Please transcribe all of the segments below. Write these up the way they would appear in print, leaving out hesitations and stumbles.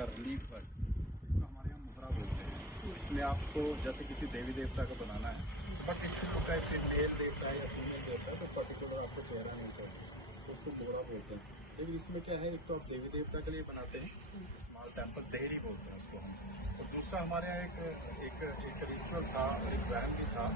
का relief work, इसको हमारे यहाँ मोहरा बोलते हैं। इसमें आपको जैसे किसी देवी देवता का बनाना है, बट इट्स होता है फिर मेल देवता है या फीमेल देवता है, तो पर्टिकुलर आपको चेहरा नहीं चाहिए, तो उसको मोहरा बोलते हैं। लेकिन इसमें क्या है, एक तो आप देवी देवता के लिए बनाते हैं, स्मॉल टेम्पल देहरी बोलते हैं उसको हम, और दूसरा हमारे यहाँ एक रिचुअल था और एक वहम भी था,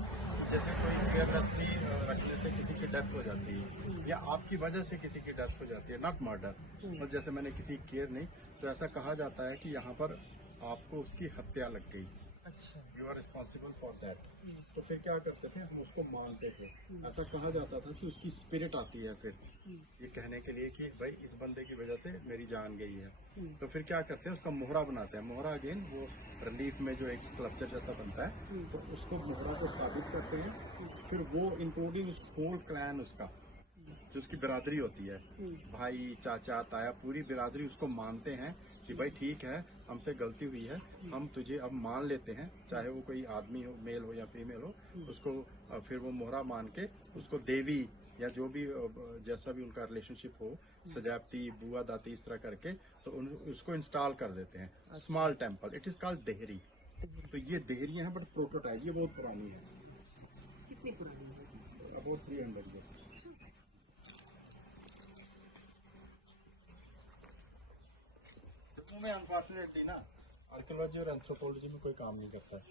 जैसे कोई केयरलेसली रखने से किसी की डेथ हो जाती है या आपकी वजह से किसी की डेथ हो जाती है, नॉट मर्डर, और जैसे मैंने किसी केयर नहीं, तो ऐसा कहा जाता है कि यहाँ पर आपको उसकी हत्या लग गई, अच्छा। You are responsible for that. तो फिर क्या करते थे, हम उसको मानते थे, ऐसा कहा जाता था कि उसकी स्पिरिट आती है फिर ये कहने के लिए कि भाई इस बंदे की वजह से मेरी जान गई है। तो फिर क्या करते हैं, उसका मोहरा बनाते हैं। मोहरा अगेन वो रिलीफ में जो एक स्कल्पचर जैसा बनता है, तो उसको मोहरा को स्थापित करते हैं। फिर वो इंक्लूडिंग उस होल क्लैन उसका जो उसकी बिरादरी होती है, भाई चाचा ताया पूरी बिरादरी उसको मानते हैं कि भाई ठीक है, हमसे गलती हुई है, हम तुझे अब मान लेते हैं, चाहे वो कोई आदमी हो, मेल हो या फीमेल हो, उसको फिर वो मोहरा मान के उसको देवी या जो भी जैसा भी उनका रिलेशनशिप हो, सजावती बुआ दाती इस तरह करके, तो उसको इंस्टॉल कर देते हैं। Small temple, it is called dehri. तो ये देहरियां हैं, बट प्रोटोटाइप ये बहुत पुरानी है, कितनी पुरानी है? About 300 year. जम्मू में अनफॉर्चुनेटली ना आर्कियोलॉजी और एंथ्रोपोलॉजी में कोई काम नहीं करता है।